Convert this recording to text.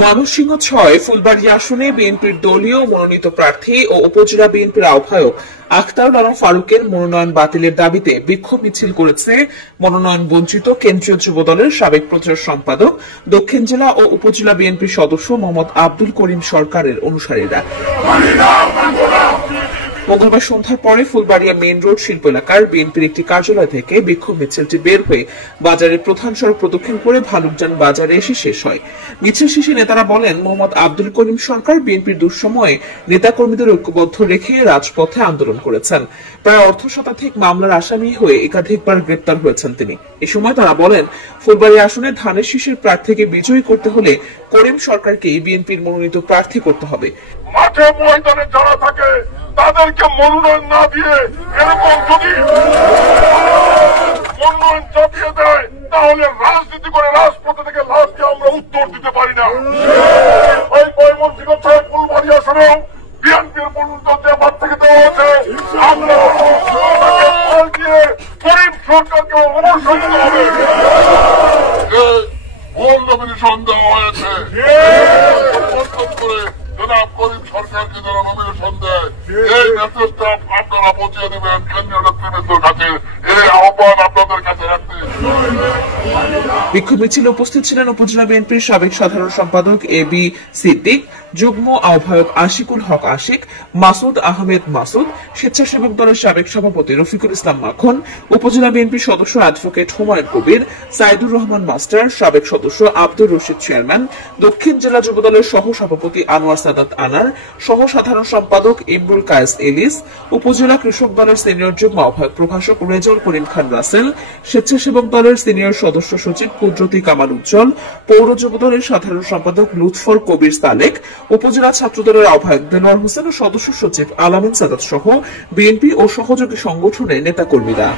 ময়মনসিংহ ৬ ফুলবাড়ী আসনে বিএনপির দলীয় মনোনীত প্রার্থী ও উপজেলা বিএনপির আহ্বায়ক আখতারুল আলম ফারুকের মনোনয়ন বাতিলের দাবিতে বিক্ষোভ মিছিল করেছে মনোনয়ন বঞ্চিত কেন্দ্রীয় যুবদলের সাবেক প্রচার সম্পাদক, দক্ষিণ জেলা ও উপজেলা বিএনপির সদস্য মোহাম্মদ আব্দুল করিম সরকারের অনুসারীরা। মঙ্গলবার সন্ধ্যার পরে ফুলবাড়িয়া মেইন রোড শিল্প এলাকার বিএনপির একটি কার্যালয় থেকে বিক্ষোভ মিছিলটি বের হয়ে বাজারের প্রধান সড়ক প্রদক্ষিণ করে ভালুকজান বাজারে এসে শেষ হয়। মিছিল শেষে নেতারা বলেন, মোহাম্মদ আব্দুল করিম সরকার বিএনপির দুঃসময়ে নেতাকর্মীদের ঐক্যবদ্ধ রেখে রাজপথে আন্দোলন করেছেন। প্রায় অর্ধশতাধিক মামলার আসামি হয়ে একাধিকবার গ্রেপ্তার হয়েছেন তিনি। এ সময় তারা বলেন, ফুলবাড়ী আসনে ধানের শীষের প্রার্থীকে বিজয়ী করতে হলে করিম সরকারকে বিএনপির মনোনীত প্রার্থী করতে হবে। মাঠে ময়দানে যারা থাকে তাদেরকে মনোনয়ন না দিয়ে এরকম যদি মনোনয়ন চাপিয়ে দেয় তাহলে রাজনীতি করে রাজপথে থেকে লাশকে আমরা উত্তর দিতে পারি না। ওই ময়মনসিংহ ৬ ফুলবাড়ী আসনেও বিএনপির মনোনীত যে প্রার্থীকে দেওয়া হয়েছে, আমরা দিয়ে করিম সরকারকে অবশ্যই দিতে হবে। ভুল নমিনেশন দেওয়া হয়েছে করে জনাব করিম সরকারকে যারা নমিনেশন দেয়, এই মেসেজটা আপনারা পৌঁছে দেবেন কেন্দ্রীয় নেতৃবৃন্দের কাছে। এই আহ্বান আপনাদের কাছে রাখতে। বিক্ষোভ মিছিলে উপস্থিত ছিলেন উপজেলা বিএনপির সাবেক সাধারণ সম্পাদক এবি সিদ্দিক, যুগ্ম আহ্বায়ক আশিকুল হক আশিক, মাসুদ আহমেদ মাসুদ, স্বেচ্ছাসেবক দলের সাবেক সভাপতি রফিকুল ইসলাম মাখন, উপজেলা বিএনপির সদস্য অ্যাডভোকেট হুমায়ুন কবির, সাইদুর রহমান মাস্টার, সাবেক সদস্য আব্দুর রশিদ চেয়ারম্যান, দক্ষিণ জেলা যুবদলের সহ সভাপতি আনোয়ার সাদাত আনার, সহ সাধারণ সম্পাদক ইমরুল কায়েস এলিস, উপজেলা কৃষক দলের সিনিয়র যুগ্ম আহ্বায়ক প্রভাষক রেজল করিম খান রাসেল, স্বেচ্ছাসেবক দলের সিনিয়র সদস্য সচিব কুদরতি কামাল উজ্জ্বল, পৌর যুবদলের সাধারণ সম্পাদক লুৎফর কবির সালেক, উপজেলা ছাত্রদলের আহ্বায়ক দেলোয়ার হোসেন ও সদস্য সচিব আলামিন সাদাত সহ বিএনপি ও সহযোগী সংগঠনের নেতাকর্মীরা।